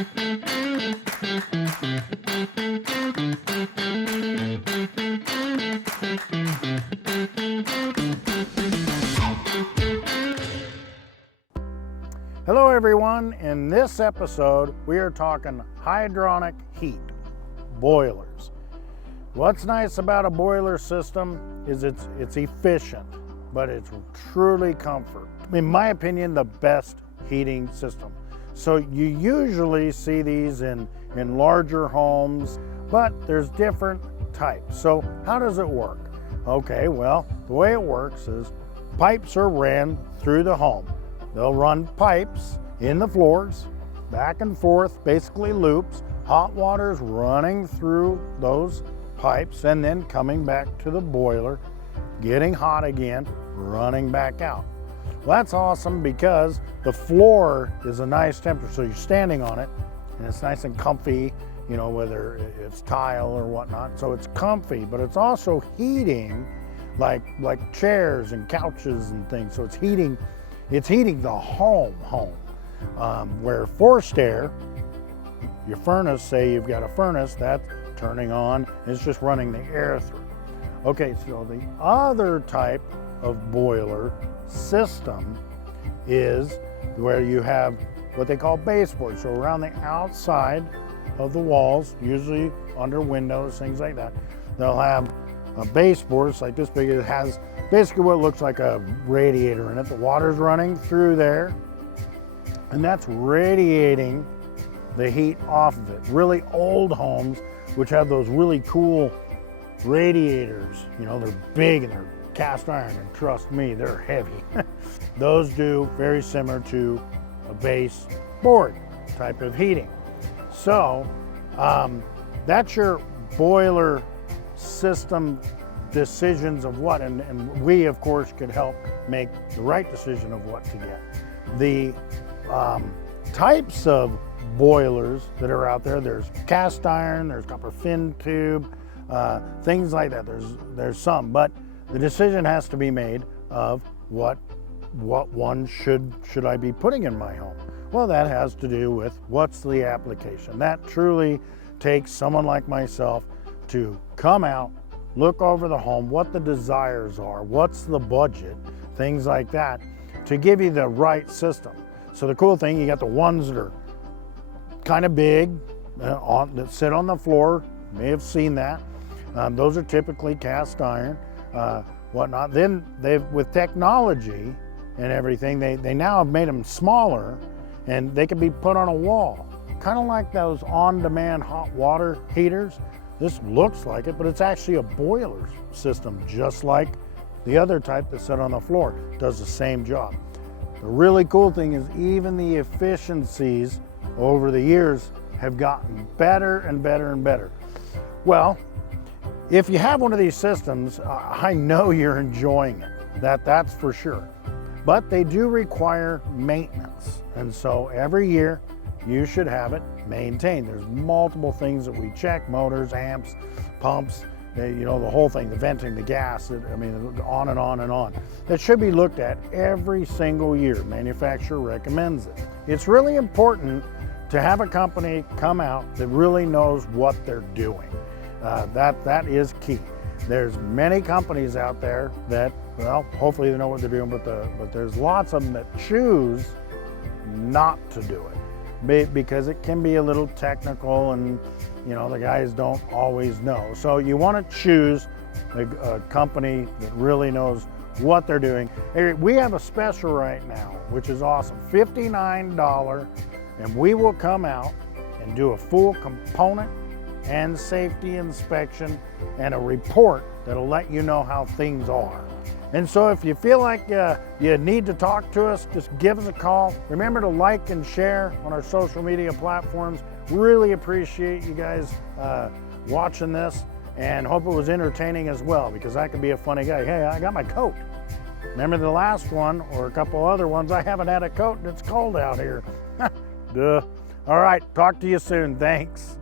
Hello everyone, in this episode we are talking hydronic heat, boilers. What's nice about a boiler system is it's efficient, but it's truly comfort. In my opinion, the best heating system. So you usually see these in larger homes, but there's different types. So how does it work? Okay, well, the way it works is pipes are ran through the home. They'll run pipes in the floors, back and forth, basically loops. Hot water's running through those pipes and then coming back to the boiler, getting hot again, running back out. Well, that's awesome because the floor is a nice temperature, so you're standing on it and it's nice and comfy, you know, whether it's tile or whatnot. So it's comfy, but it's also heating like chairs and couches and things. So it's heating the home. Where forced air, your furnace, say you've got a furnace, that's turning on, it's just running the air through. Okay, so the other type of boiler system is where you have what they call baseboards. So around the outside of the walls, usually under windows, things like that, they'll have a baseboard. It's like this big. It has basically what looks like a radiator in it. The water's running through there, and that's radiating the heat off of it. Really old homes, which have those really cool radiators, you know, they're big and they're cast iron, and trust me, they're heavy. Those do very similar to a baseboard type of heating. So that's your boiler system decisions of what, and we of course could help make the right decision of what to get. The types of boilers that are out there, there's cast iron, there's copper fin tube, things like that. There's some, but the decision has to be made of what one should I be putting in my home. Well, that has to do with what's the application. That truly takes someone like myself to come out, look over the home, what the desires are, what's the budget, things like that, to give you the right system. So the cool thing, you got the ones that are kind of big, that sit on the floor. You may have seen that. Those are typically cast iron, whatnot. Then with technology and everything, they now have made them smaller, and they can be put on a wall, kind of like those on-demand hot water heaters. This looks like it, but it's actually a boiler system, just like the other type that's set on the floor. It does the same job. The really cool thing is even the efficiencies over the years have gotten better and better and better. Well, if you have one of these systems, I know you're enjoying it. That's for sure. But they do require maintenance. And so every year you should have it maintained. There's multiple things that we check: motors, amps, pumps, you know, the whole thing, the venting, the gas, I mean, on and on and on. That should be looked at every single year. Manufacturer recommends it. It's really important to have a company come out that really knows what they're doing. That is key. There's many companies out there that, well, hopefully they know what they're doing, but there's lots of them that choose not to do it because it can be a little technical, and you know, the guys don't always know. So you want to choose a company that really knows what they're doing. Hey, we have a special right now, which is awesome, $59, and we will come out and do a full component and safety inspection and a report that'll let you know how things are. And so if you feel like you need to talk to us, just give us a call. Remember to like and share on our social media platforms. Really appreciate you guys watching this, and hope it was entertaining as well, because I could be a funny guy. Hey, I got my coat. Remember the last one, or a couple other ones, I haven't had a coat and it's cold out here. Duh. All right, talk to you soon. Thanks.